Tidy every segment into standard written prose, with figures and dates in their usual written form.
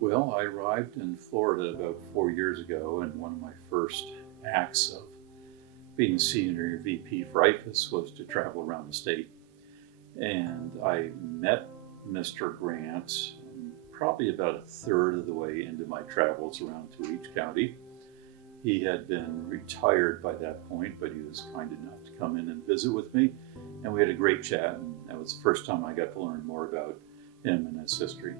Well, I arrived in Florida about 4 years ago, and one of my first acts of being senior VP for IFAS was to travel around the state. And I met Mr. Grant probably about a third of the way into my travels around to each county. He had been retired by that point, but he was kind enough to come in and visit with me. And we had a great chat, and that was the first time I got to learn more about him and his history.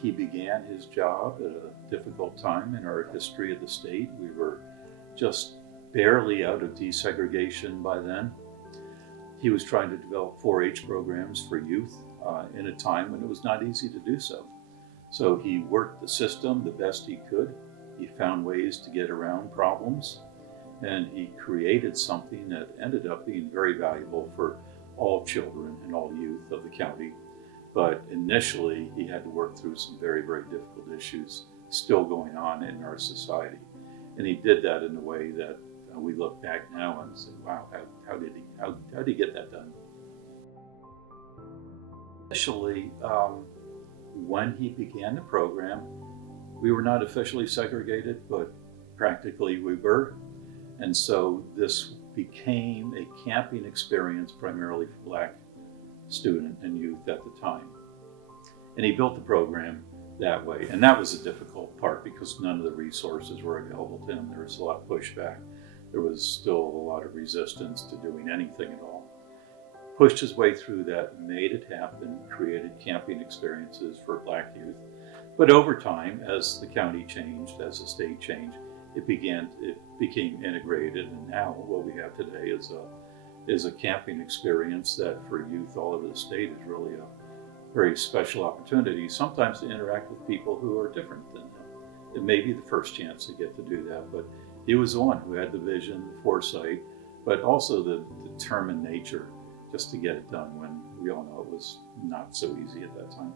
He began his job at a difficult time in our history of the state. We were just barely out of desegregation by then. He was trying to develop 4-H programs for youth in a time when it was not easy to do so. So he worked the system the best he could. He found ways to get around problems, and he created something that ended up being very valuable for all children and all youth of the county. But initially, he had to work through some very, very difficult issues still going on in our society. And he did that in a way that we look back now and say, wow, how did he get that done? Initially, when he began the program, we were not officially segregated, but practically we were. And so this became a camping experience primarily for Black student and youth at the time. And he built the program that way. And that was a difficult part because none of the resources were available to him. There was a lot of pushback. There was still a lot of resistance to doing anything at all. Pushed his way through that, made it happen, created camping experiences for Black youth. But over time, as the county changed, as the state changed, it became integrated. And now what we have today is a camping experience that for youth all over the state is really a very special opportunity, sometimes to interact with people who are different than them. It may be the first chance to get to do that, but he was the one who had the vision, the foresight, but also the determined nature just to get it done when we all know it was not so easy at that time.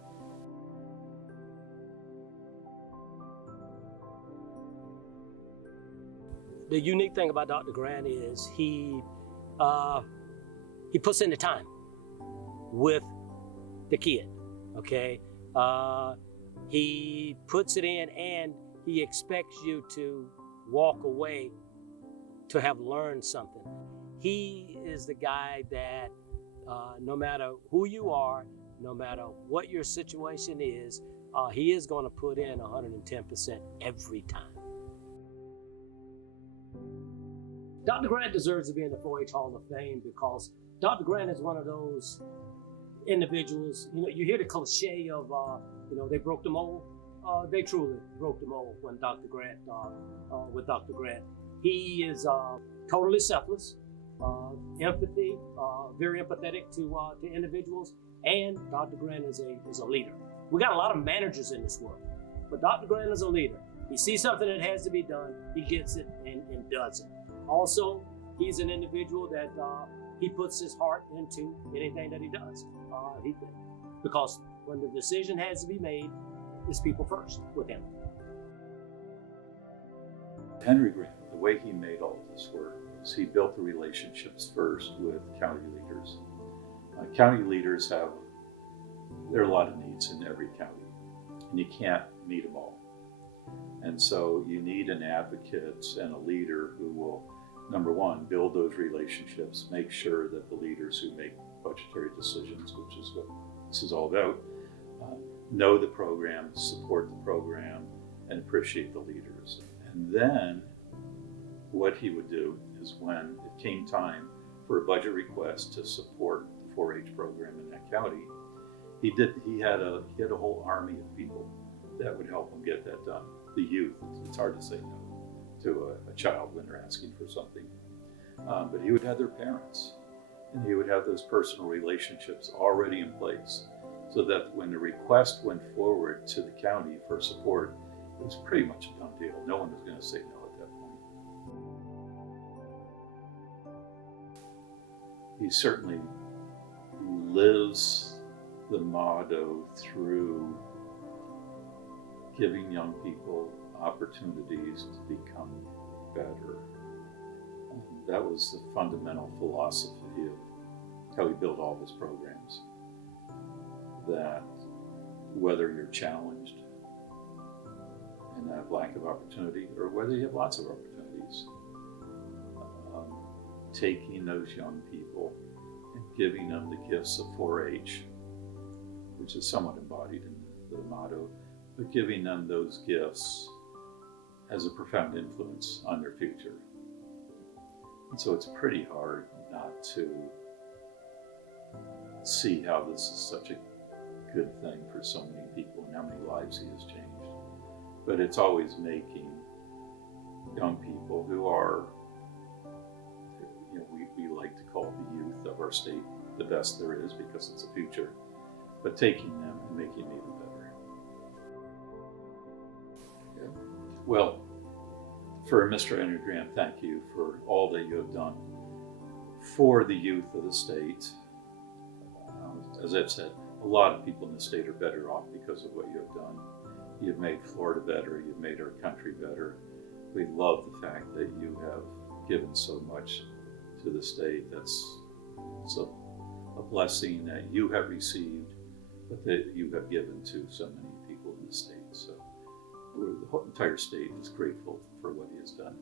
The unique thing about Dr. Grant is he puts in the time with the kid, okay? He puts it in and he expects you to walk away to have learned something. He is the guy that no matter who you are, no matter what your situation is, he is gonna put in 110% every time. Dr. Grant deserves to be in the 4-H Hall of Fame because Dr. Grant is one of those individuals, you hear the cliche of, they broke the mold. They truly broke the mold when with Dr. Grant. He is totally selfless, empathy, very empathetic to individuals, and Dr. Grant is a leader. We got a lot of managers in this world, but Dr. Grant is a leader. He sees something that has to be done, he gets it and does it. Also, he's an individual that he puts his heart into anything that he does. Because when the decision has to be made, it's people first with him. Henry Grant, the way he made all of this work is he built the relationships first with county leaders. County leaders there are a lot of needs in every county, and you can't meet them all. And so you need an advocate and a leader who will, number one, build those relationships, make sure that the leaders who make budgetary decisions, which is what this is all about, know the program, support the program, and appreciate the leaders. And then what he would do is when it came time for a budget request to support the 4-H program in that county, he had a whole army of people that would help him get that done. The youth, it's hard to say no to a child when they're asking for something. But he would have their parents, and he would have those personal relationships already in place so that when the request went forward to the county for support, it was pretty much a done deal. No one was going to say no at that point. He certainly lives the motto through giving young people opportunities to become better. That was the fundamental philosophy of how he built all his programs. That whether you're challenged and have lack of opportunity, or whether you have lots of opportunities. Taking those young people and giving them the gifts of 4-H, which is somewhat embodied in the motto, but giving them those gifts has a profound influence on their future. And so it's pretty hard not to see how this is such a good thing for so many people and how many lives he has changed. But it's always making young people who are, we like to call the youth of our state the best there is, because it's a future, but taking them and making them even better. Yeah. Well, for Mr. Henry Grant, thank you for all that you have done for the youth of the state. As I've said, a lot of people in the state are better off because of what you have done. You've made Florida better, you've made our country better. We love the fact that you have given so much to the state. It's a blessing that you have received, but that you have given to so many people in the state. So the whole entire state is grateful for what he has done.